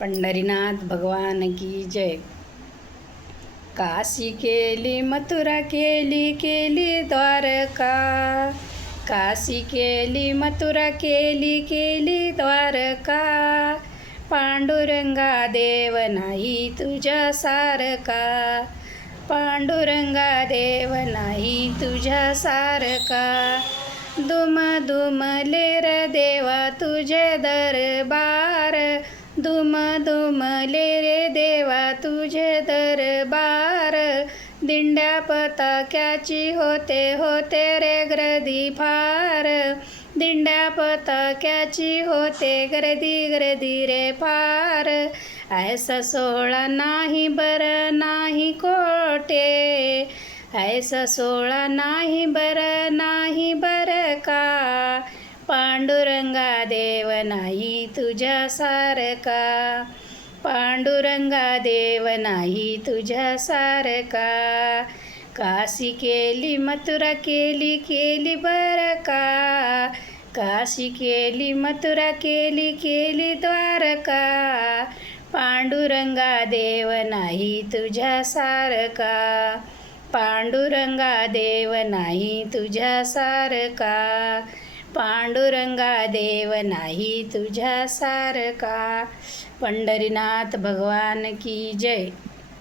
पंढरीनाथ भगवान की जय. काशी केली मथुरा केली केली द्वारका. काशी केली मथुरा केली केली द्वारका. पांडुरंगा देव नाही तुझ्या सारका. पांडुरंगा देव नाही तुझ्या सारका. दुम दुमले रे देवा तुझे दरबार. दुम दुमले रे देवा तुझे दरबार. दिंड्या पताक्याची होते होते रे गर्दी फार. दिंड्या पताक्याची होते गर्दी गर्दी रे फार. ऐसा सोहळा नाही बरं नाही कोठे. ऐसा सोहळा नाही बरं नाही बरं का. पांडुरंगा देव नाही तुझ्या सारका. पांडुरंगा देव नाही तुझ्या सारका. काशी केली मथुरा केली केली बरं का. काशी केली मथुरा केली केली द्वारका. पांडुरंगा देव नाही तुझ्या सारका. पांडुरंगा देव नाही तुझ्या सारका. पांडुरंगा देव नाही तुझ्या सारका. पंढरीनाथ भगवान की जय.